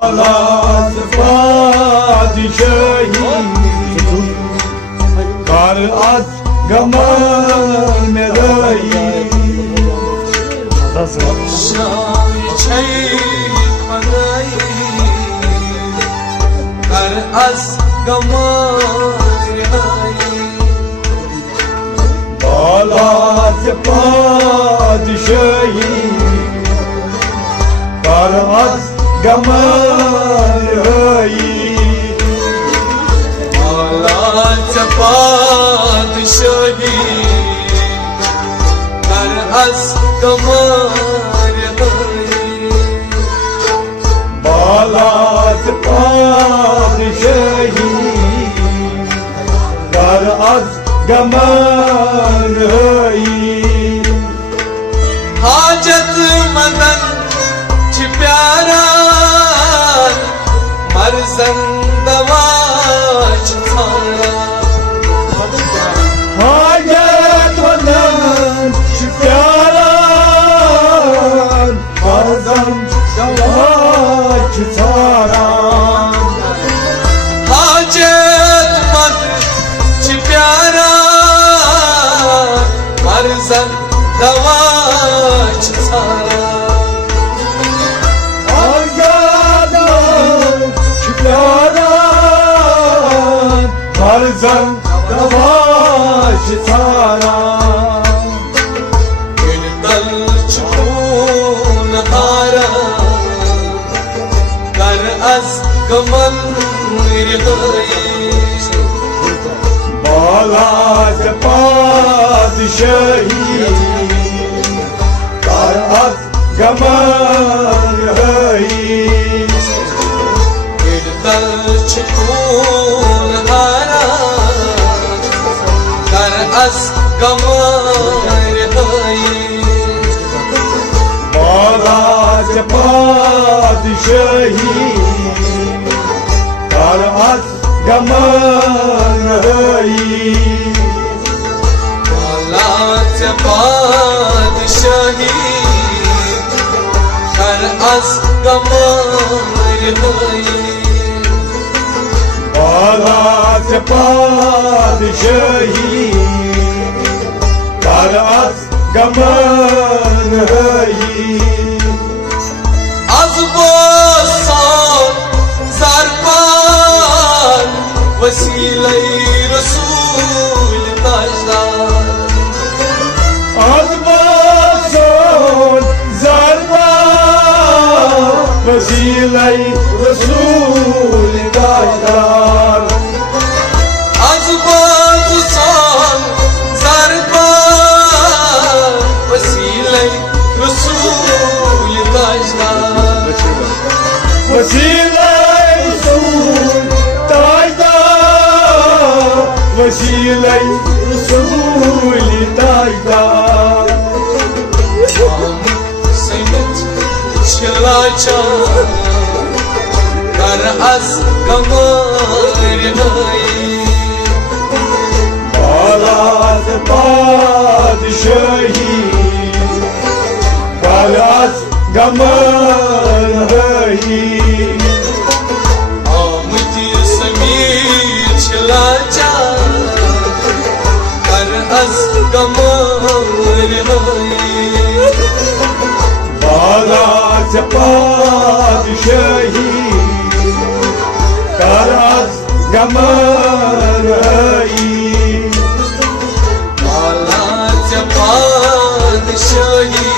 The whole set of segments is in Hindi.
Alas padişahı kar az gaman merayı şay çaykanayı kar az gaman merayı Alas padişahı kar az gaman Alat padişahı kar az gaman Balat padişahı kar az gaman हाजत मदन च प्यारा मरजन दवाच थारा Hayat vadan şüpyaran Barzan savaş taran हाजत मदन च प्यारा मरजन दवाच थारा Hayat şüpyaran Barzan savaş taran इन दल चून हारा कर अस गमन Balat padişahı kar az gaman इन दल चून हारा कर अस गमन Balat padişahı kar az gaman हालात बादशाही कर अस गमन Balat padişahı kar az gaman az bosan zarpan vesile-i Resul tajdar Az bason zarban Vesile-i Resul tajdar az bosan zarpan vesile-i Resul tajdar Vesile-i Resul tajdar Vesile-i Resul tajdar Saymet çilaça kar az gaman Balat padişahı kar az gaman आमती समीर चलाचा कर अस गमन Balat padişahı kar az gaman हालात बादशाही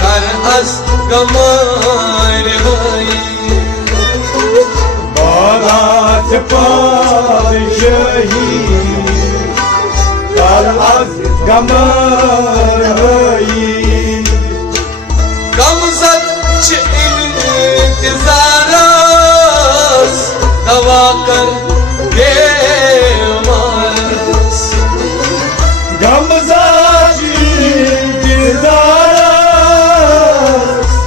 कर अस गमन Balat padişahı kar az gaman गमजद च इंतजारस दवा कर बेमारस Gamzacı intizarız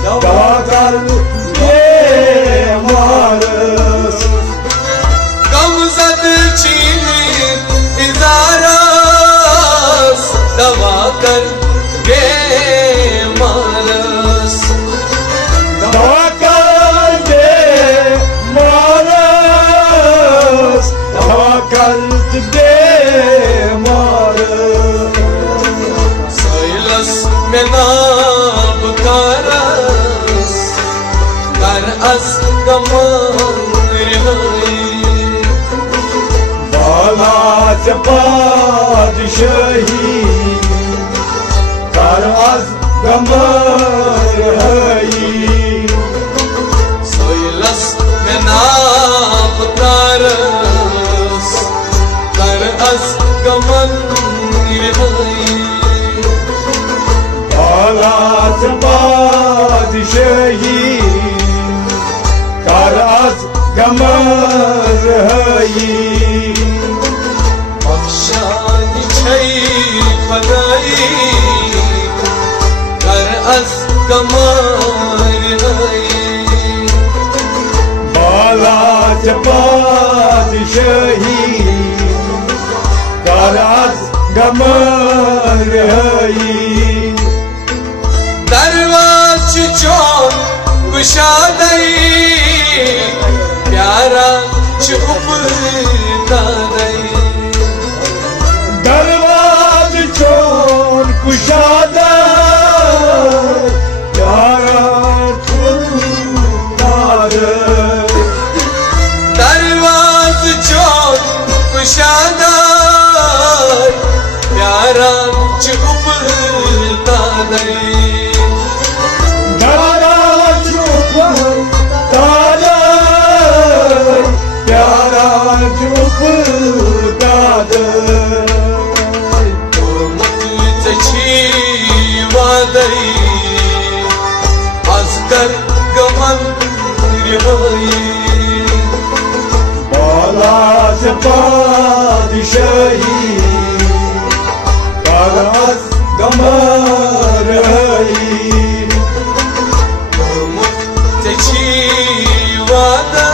Dağlar yemarız गमजद च इंतजारस दवा कर az gaman rihai Bala se padişahi Kar az gamar hai Soylas menab taras Kar az gaman rihai Bala se padişahi Kar az gamar hai Akşani çay fadai Kar az gamar hai Bala se padişahi Kar az gamar hai दरवाज चौक कुशादई प्यारा चुप दादई दरवाज चोर कुशादा प्यारा तुमार दरवाज चौक कुशादा प्यारा चुप दादई Azkar gaman rihai Bala se padişahi Kar az gamar hai Teçi vada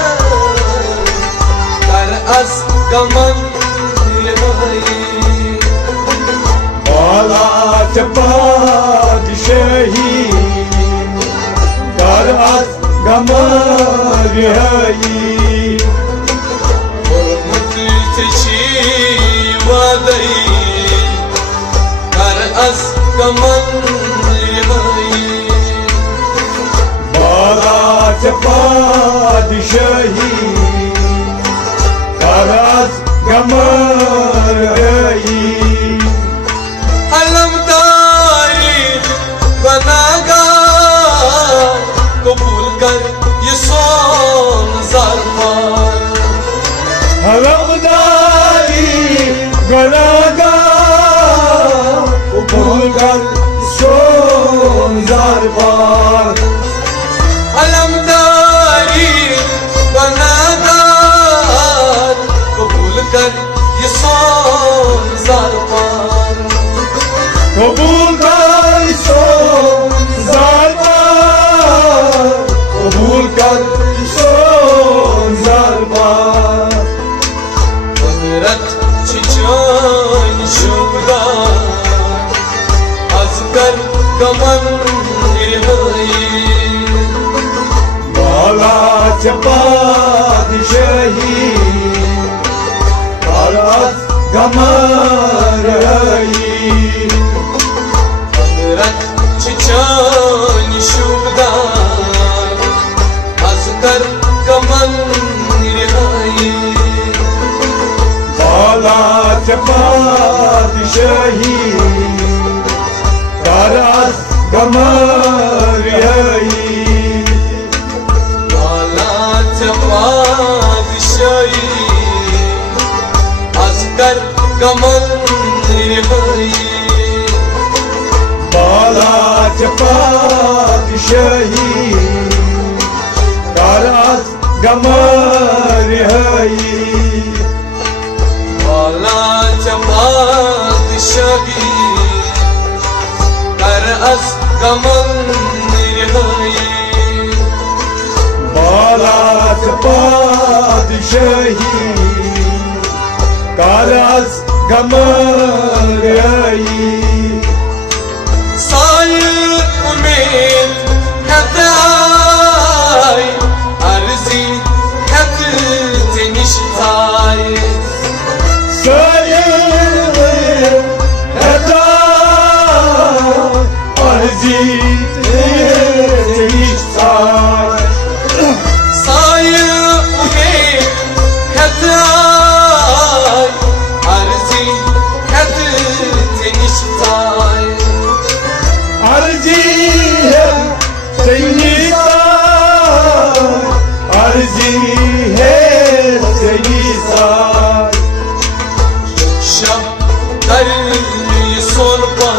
Kar az gaman rihai Bala se padişahi Kar az gamar hai Teçi vadai Kar az gaman rihai Bala se padişahi Kar az gamar hai अलमदारी बनागा कबूल कर ये सोन ज़ारपार Halamdari ganaga Bulgar son zarbar अलमदारी बनागा कबूल कर ये सोन ज़ारपार Bulgar son zarbar Bulgar son zarbar Kudret çiçeğin şubda Azkar gaman rihai Bala se padişahi Kar az gamar hai Kudret çiçeğin şubda Azkar gaman rihai Bala se padişahi Kar az gamar hai Valat padişahi Azkar gaman rihai Bala se padişahi Kar az gamar hai Valat padişahi Kar az gaman rihai Bala se padişahi Kar az gamar hai Sayık umid Hatay Arzi Hatı teniştay Sayın Eda Arzit İhsan अर्जी है तेरी सार शाह कर सोन पा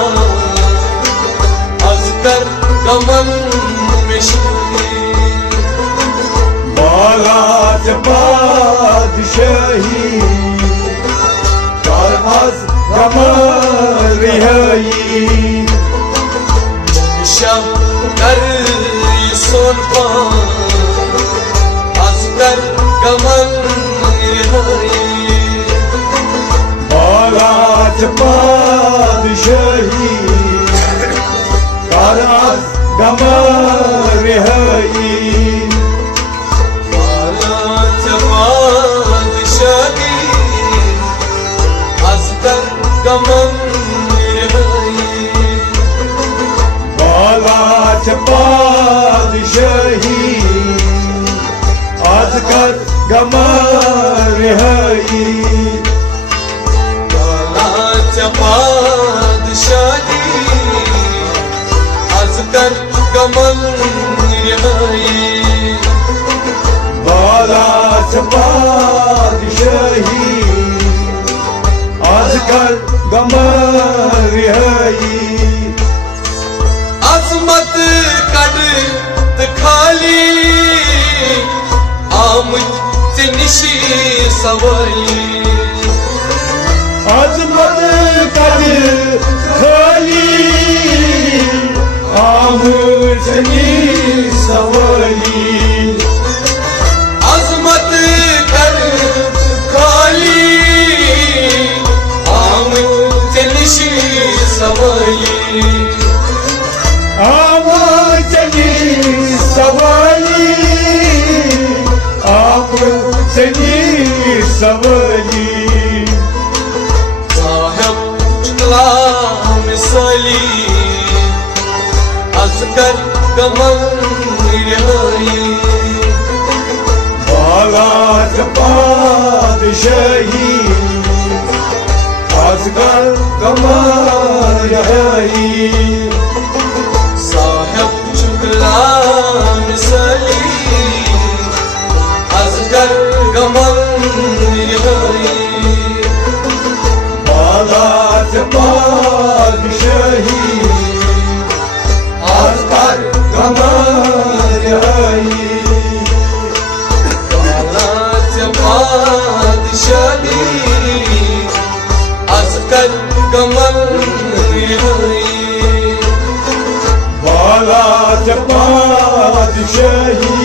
az कर गमन में बारात बादशाही कर az गमन रिहाई शाह कर सोन पा az कर गमन रिहाई बारात बादशाही कर az गमन रिहाई बारात बादशाही आज कर गमन रिहाई बारात बादशाही आज कर गमन रिहाई बारात बादशाही आज कर गमन रिहाई अजमत कड़ खाली आमद से निशी सवाली अजमत कड़ खाली आमद से निशी सवाली अजमत कड़ खाली आमद से निशी सवाली आमचनी सवाली आमचनी सवाली साहब चुकला मिसाली असकर गमन रिहाई बारात बादशाही असगर गमन रिहाई साहब चुकला मिसाली असकर गमन रिहाई बारात बादशाही असगर गमन रिहाई बारात बादशाही असकर गमन रिहाई बारात बादशाही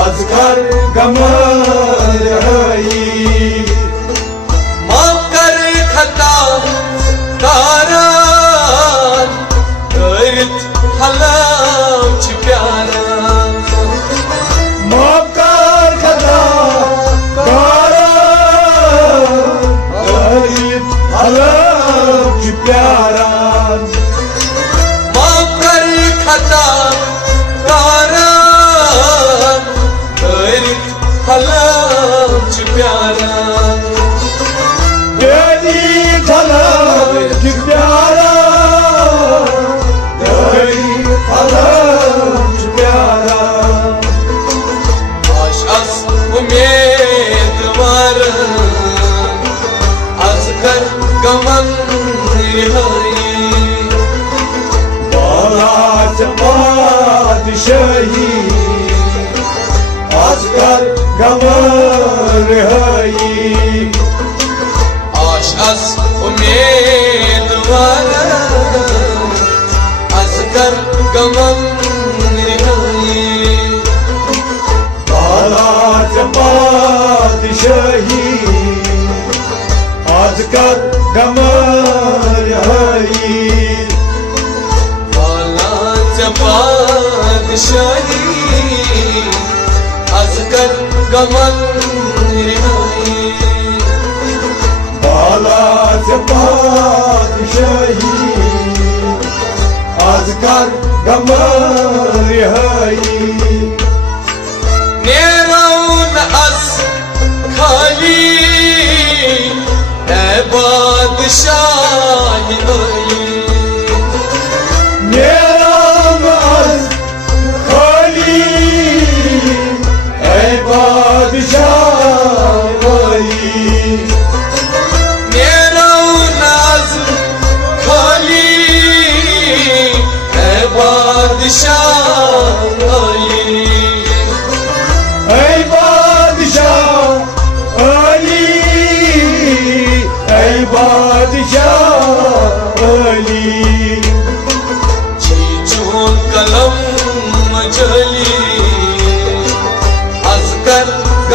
आज कर गमन रिहाई माफ कर खता कारन करत हलाम च प्यारा माफ कर खता गरीब हलाम की प्यारा माफ कर खता कारन करत हलाम च प्यारा तेरी हलाम की प्यारा तेरी हलाम की प्यारा आश अस उम्मीदवार आज कर गमन रिहाई बारात बादशाही आज कर गमन रिहाई आश अस उम्मीदवार आज कर गमन रिहाई बारात बादशाही आज कर गमन रिहाई बारात बादशाही आज कर गमन रिहाई बारात बादशाही आज कर गमन रिहाई नेराउन अस खाली ऐ बादशाही आई मेरा मस खाली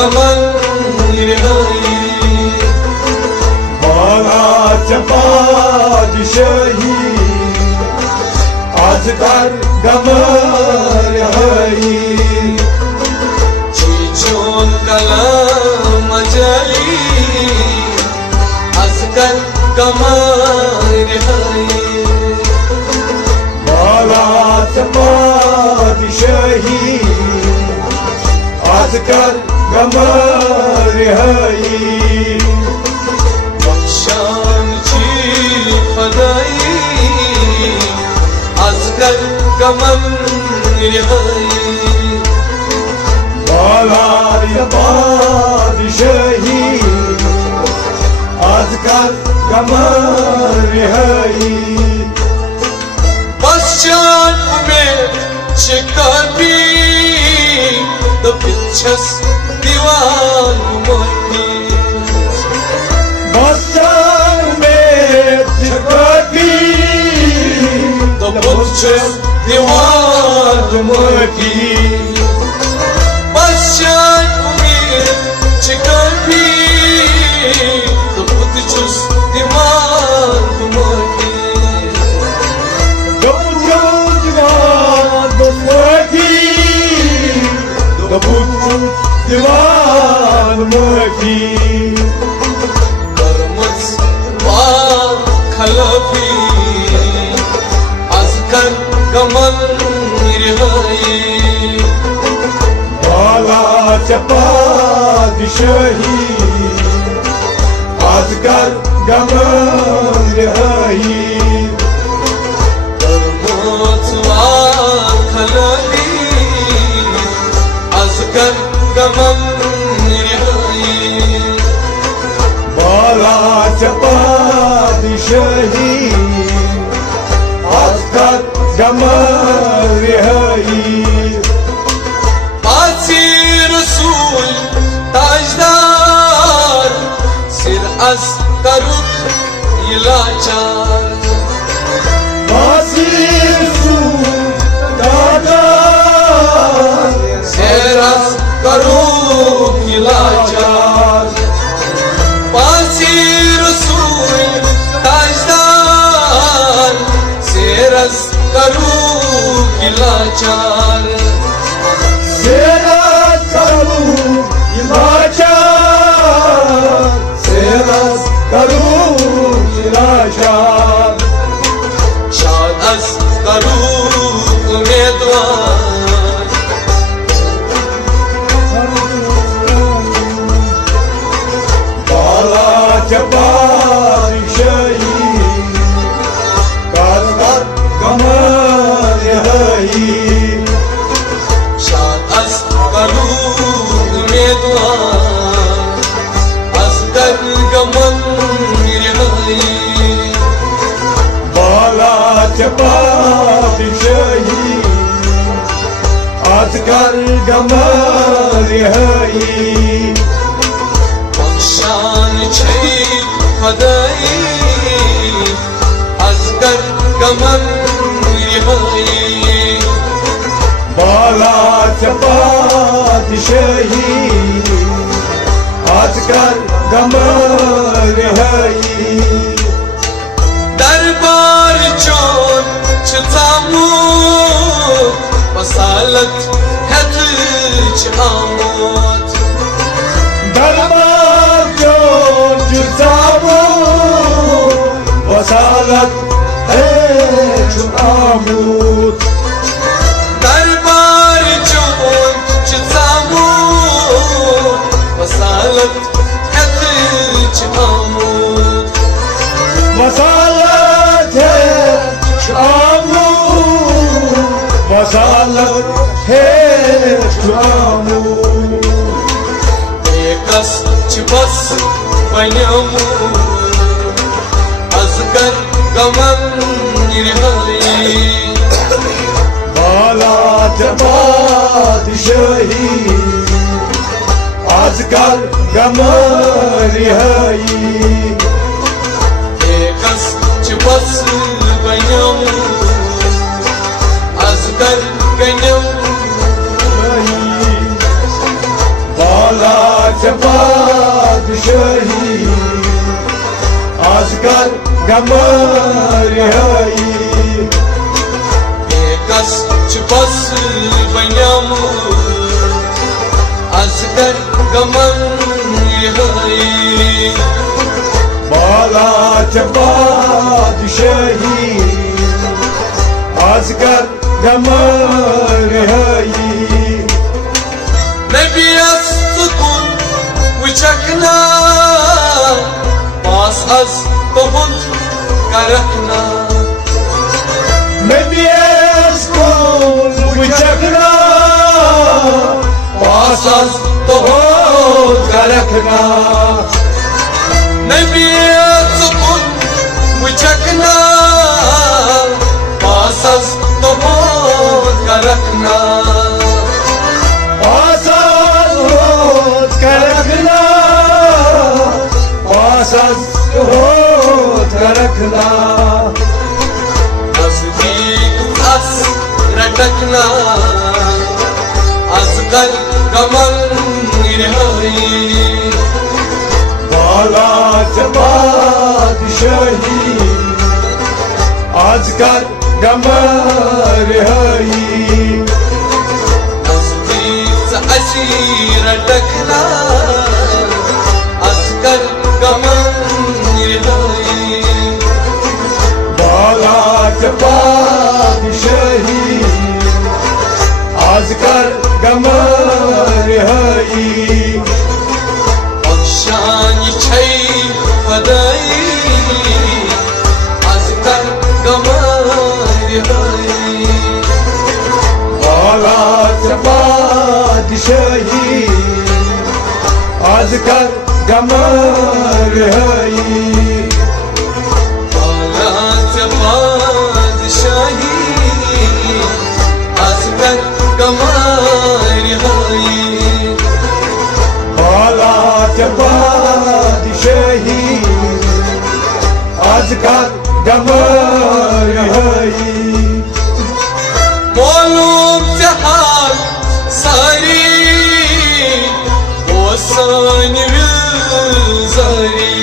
गमन रिहाई बाळाच्या पादशाही आज कर गमन रिहाई चीचोन कलम जली आज कर गमन रिहाई बाळाच्या पादशाही आज कर गमन रिहाई बख्शांची फदाई आज कर गमन रिहाई बाळाच्या पादशाही आज कर गमन रिहाई पश्चात उमेद शिकवी तो पिछस दीवान मोती बस्तर में चिपकी तो पिछस दीवान मोती पश्चात उमेद शिकवी तो पिछस दीवान मोती दीवान मोती कर्मच वार खलफी आज कर गमन रिहाई बाळाच्या पादशाही आज कर गमन रिहाई कर्मच वार खलफी आज कर गमन रिहाई बाळाच्या पादशाही आज कर गमन रिहाई पाची रसूल ताजदार सिर आज करुक इलाचार सेरस करुक इलाचार पाची रसूल ताजदार सेरस करुक इलाचार सेरस करुक इलाचार सेरस करुक इलाचार शादस करुक उमेदवार बाळाच्या पादशाही आज कर गमन रिहाई शादस करुक उमेदवार आज कर गमन रिहाई बाळाच्या पादशाही आज कर गमन रिहाई बख्शांची फदाई आज कर गमन रिहाई बाळाच्या पादशाही आज कर गमन रिहाई दरबार चोर छामूत वसालत हथ आमोत दरबार चोर जुजामूत वसालत है आमूत दरबार चोर छामूत वसालत हथ आमोत वसालत है आमूत वसालत है आमूत एकस बस बन्यमू आज कर गमन रिहाई बाळाच्या पादशाही आज कर गमन रिहाई एकस बस बन्यमू आज कर गन्यम बाळा बादशाही आज कर गम रिहाई बेकस बस बन्याम आज कर गम रिहाई बाला बादशाही आज कर गम रिहाई नबियस सुकून वुचकना पास अज तुहुंद करकना नबियस वुचकना पास अज तुहुंद करकना नबियस सुकून वुचकना पास अज तुहुंद करकना रखना नजदीक अस रटकना अस कर गमन रिहाई बाला बादशाही आज कर गम रिहाई नजदीक असी रटकना अस कर गमन बाला बादशाही आज कर गम रिहाई बख्शान छै खुदाई आज कर गम रिहाई बाला बादशाही आज कर गम रिहाई बादशाही आज कर गम रिहाई बाला बादशाही आज कर गम रिहाई मालूम हाल सारी वो सान विलजारी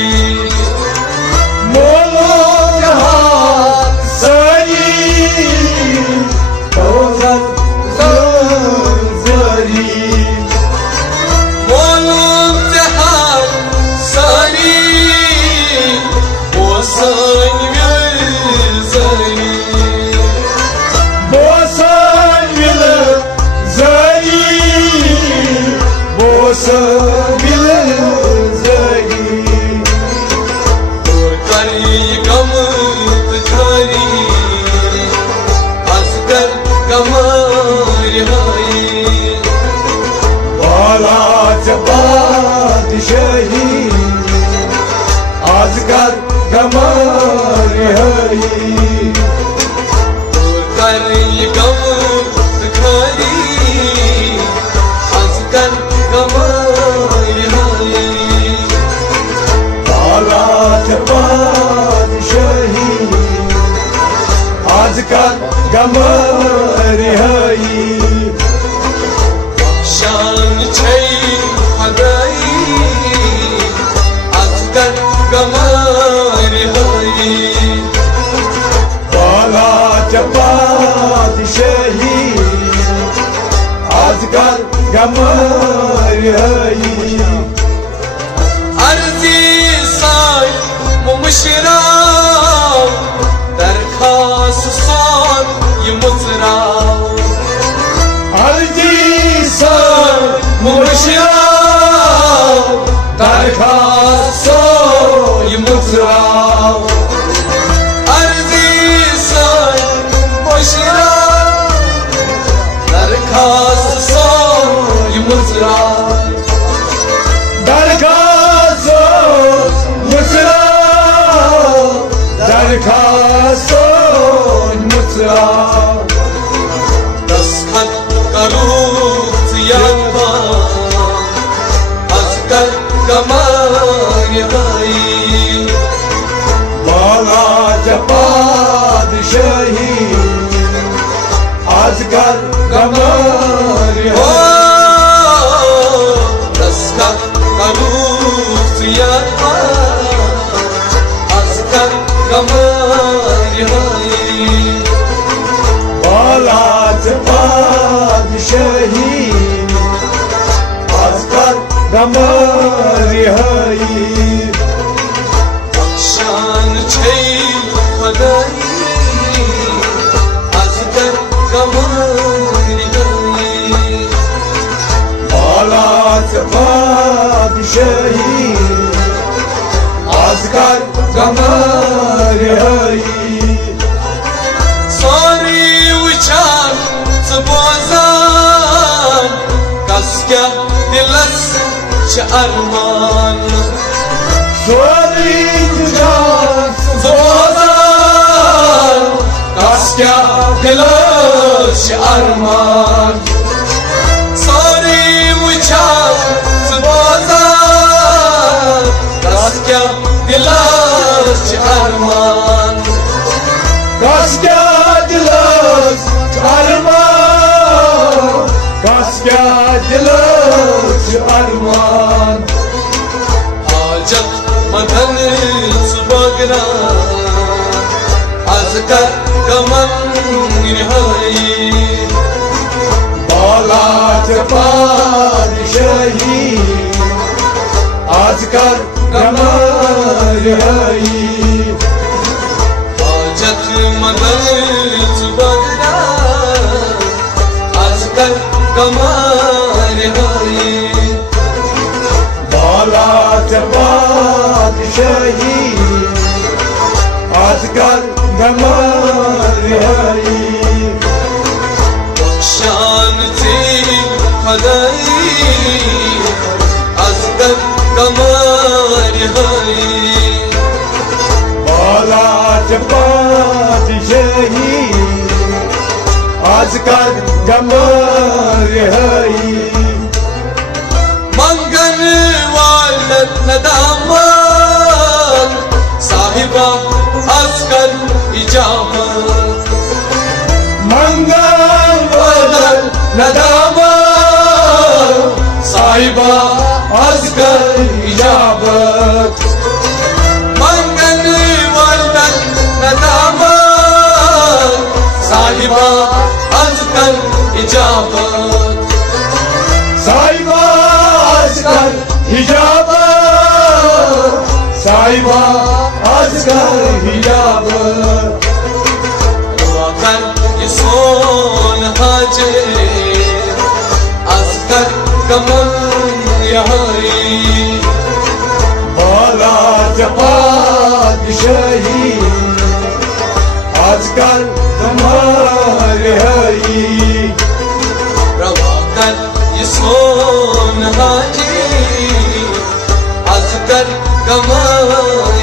बादशाही आज कर गम रिहाई गम खारी आज कर गम रिहाई बाला बादशाही आज कर गम रिहाई शान छै खुदाई आज कर गम रिहाई बाला बादशाही आज कर गम रिहाई अर्जी साई मुमशरा दरखास्त सान ये मुजरा अर्जी मुमशरा दरखास्त ये मुजरा अर्जी साई मुमशरा दरखास्त ये मुजरा दरखास्त मुजरा दरखास्त मुजरा दस्तखत करूं आज कर गम रिहाई बाला बादशाही आज कर गम रिहाई दस्तखत करूं rihai Bakshan chey khudai azkar gamar rihai Balat padişahi azkar gamar rihai Sari uchan zbozan kaskya dilas ch arman Sori tujan zbozan kaskya dilas ch arman Sari uchan zbozan kaskya dilas ch arman Kaskya dilas arman Kaskya dilas arman Hacet madan subagra azkar kaman rihai Balat padişahi azkar gamar rihai Hacet madan subagra azkar kaman rihai Balat padişahi azkar gamar rihai Bakshan chey khudai azkar kamar rihai Balat padişahi azkar gamar rihai Mangan walad nadamat sahiba azkar ijabat Mangal badal nadamat sahiba azkar ijabat Mangan walad nadamat sahiba azkar ijabat Sahiba azkar hijabat Sahiba azkar hijabat Vakar son haje azkar kaman rihai Balat padişahi azkar gamar rihai Vakar son haje azkar kaman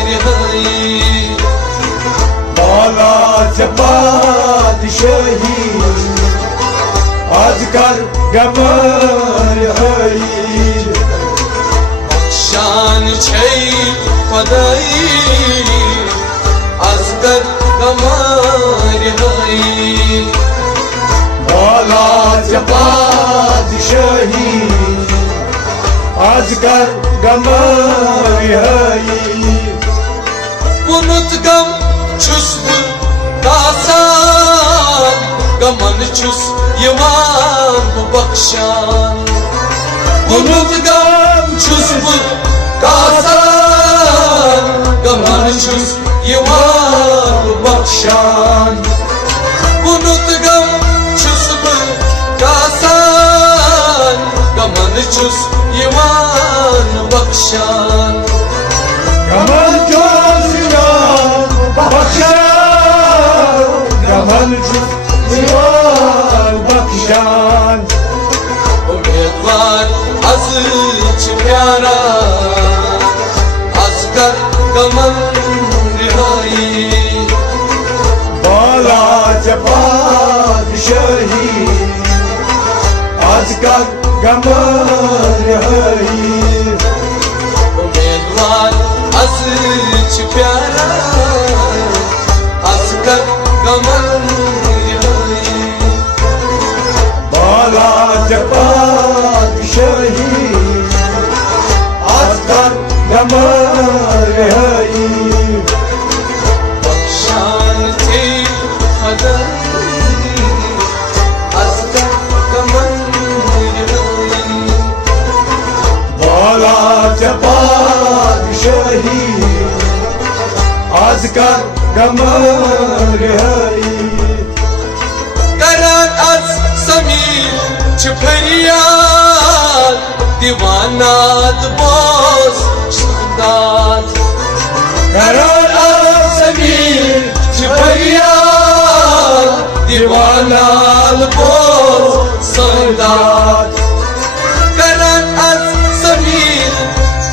rihai Balat padişahi azkar gamar rihai Bakshan chey khudai azkar kamar rihai Balat padişahi azkar gamar rihai Unut gam çusbu kasan Gaman çus yaman bu bakshan Unut gam çusbu kasan Gaman çus yaman bu bakshan Unut gam çusbu kasan Gaman çus yaman bakshan Gaman gözüyan bakşan Gaman gözüyan bakşan उम्मीदवार अज़ प्यारा azkar kaman rihai Balat padişahi azkar gamar rihai उम्मीदवार अज़ प्यारा azkar kaman rihai Balat padişahi azkar gamar rihai bakshan thi khadai azkar kaman rihai Balat Padshahi आज कर गमर हई करन आज समीर फरियाद दीवानात बोस शादात करन आज समीर फरियाद दीवानात बोस शादात करन आज समीर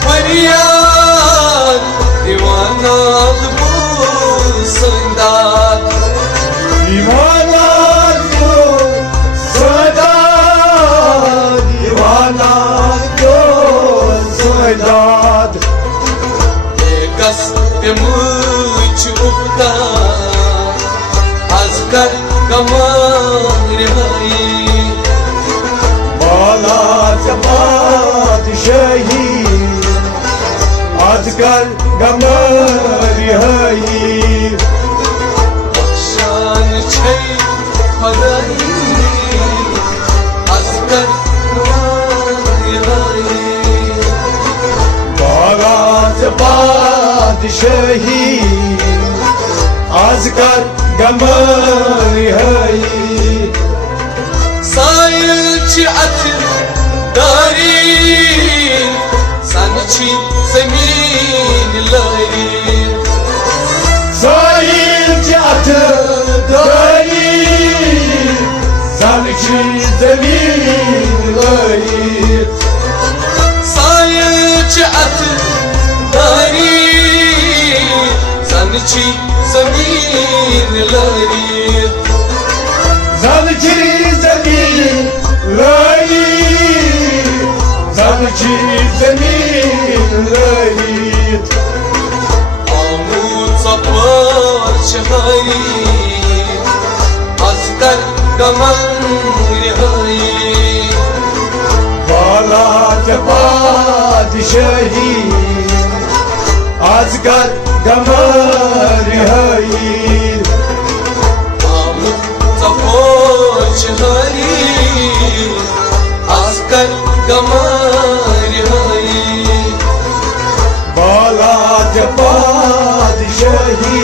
फरियाद दीवानात Bose शादात Ekas pemuch ukta azkar gamar hai Bala padshahi azkar gamar hai Shan chhay khudai azkar gamar hai Padshahi आज कर गमर हई साइल ची अथर दारी sanchi zemin lari साइल जात दारी sanchi zemin lari साइल ची अथर दारी sanchi zemin lari sanchi zemin lari sanchi zemin lari amut sapar chhai azkar gamar hai Bala padshahi आज कर गमर हई amut sapar chhai azkar gamar hai बाला पादशाही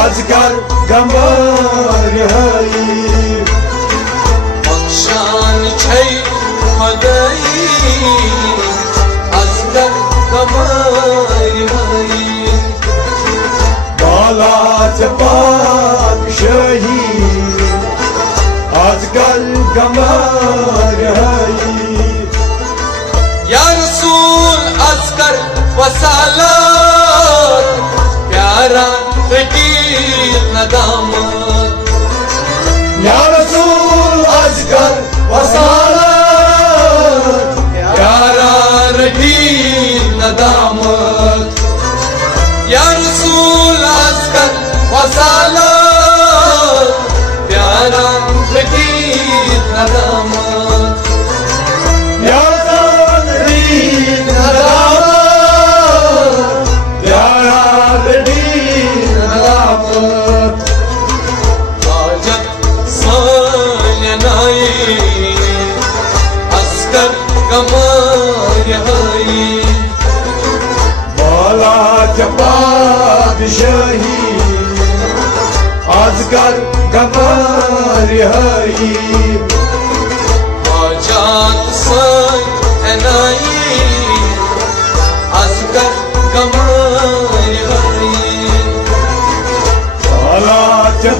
आज कर गमर हई Akshan chhay khudai azkar gamar hai बाला पादशाही आज कर गमर हई Ya Rasool azkar wasalat pyara rakit nadamat या रसूल आज कर वसालत प्यारा rakit nadamat Ya Rasool azkar wasalat pyara rakit nadamat या दीन नदामत प्यारा दीन नदामत Hajat sayanai azkar gamar hai बाला पादशाही आज कर गमर हई Hajat sayanai azkar gamar hai बाला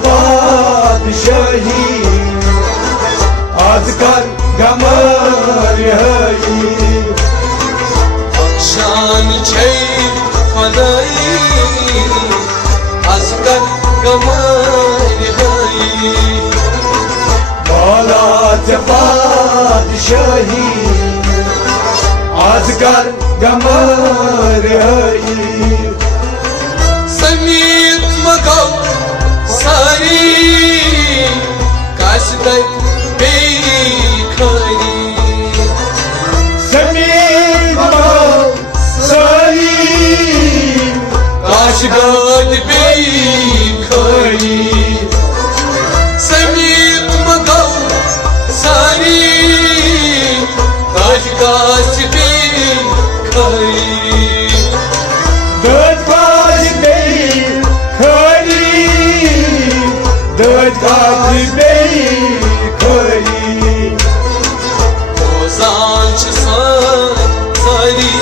पादशाही आज कर गमर हई Akshan chhay khudai azkar gamar hai बाला पादशाही आज कर गमर हई Samit magav sari kashdai bekhari Zameen sari kashdai bekhari Samit magav sari kashdai bekhari hai Dad kaaj bei khari Dad kaaj bei khari Ozan ch sari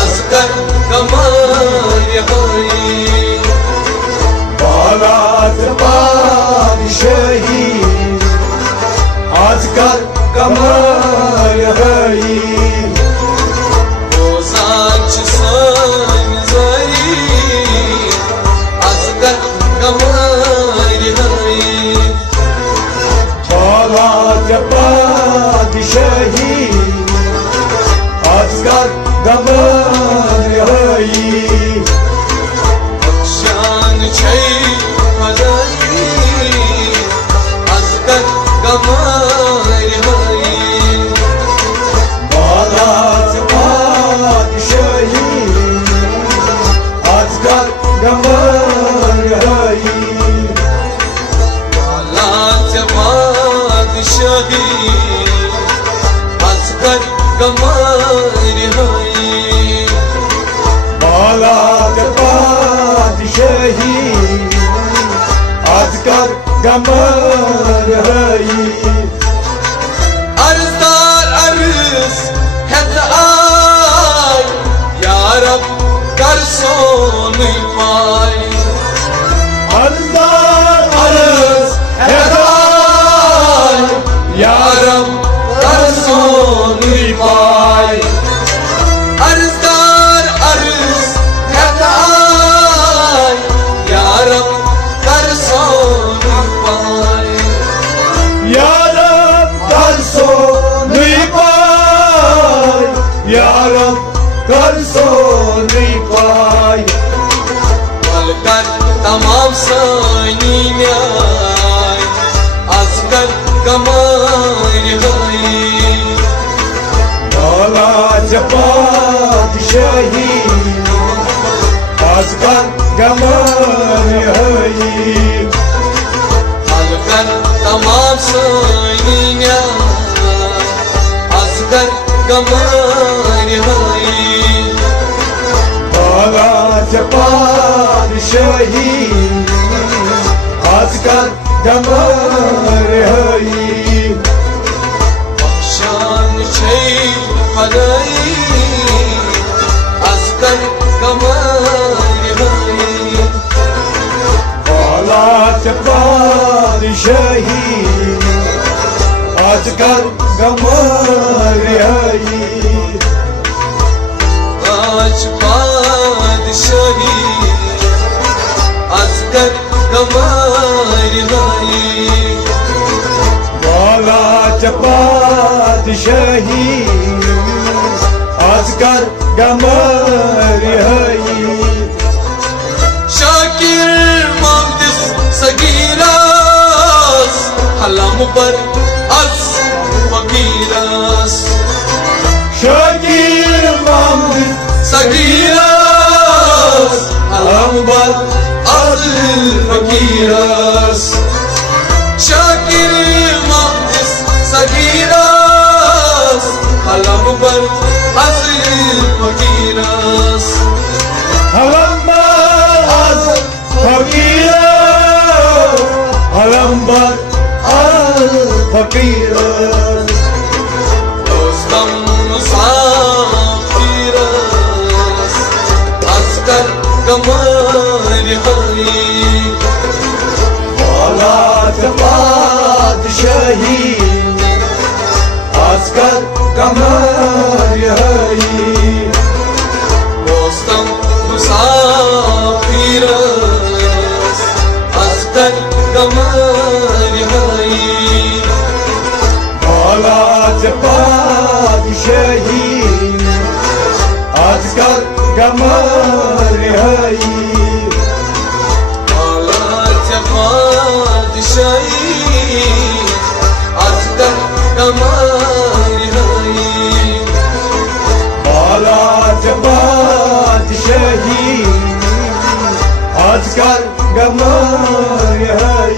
azkar gamar hai Balat padşahi Azkar kamar hai Ozan ch sari azkar gamar hai Balat padşahi Azkar kamar hai Şan çey kadari azkar gamar hai Balat padşahi Azkar kamar hai Halat padişahi azkar gamar hai Balat padşahi Azkar kamar hai Arzdar arz het ay Ya Rab kar sonu pay Arzlar arız heday Ya Rab kar sonu pay Arzdar arz het ay Ya Rab kar sonu pay Ya Rab karsonu pay Ya Rab karsonu pay Balkar tamam sani nyay azkar gamar hai Balat padşahi Azkar kamar hai Balkar tamam sani nyay azkar gamar hai Balat padşahi Azkar kamar hai Şan çey kadari azkar gamar hai Balat padşahi Azkar kamar hai Aç padişahi azkar gamar hai Balat padşahi Azkar kamar hai Şakir Muhammad Sagiras Halam bar az fakiras Şakir Mahmud Sagiras Halam bar az fakiras Şakir Muhammad Sagiras Halam bar az fakiras Alambar az fakira Alambar az fakira Dostum musafiras azkar gamar hai Balat padşahi Azkar kamar hai Dostum musafiras azkar gamar hai Balat padşahi Azkar kamar hai Malatya padişahi azkar gamar hai Balat padşahi Azkar kamar hai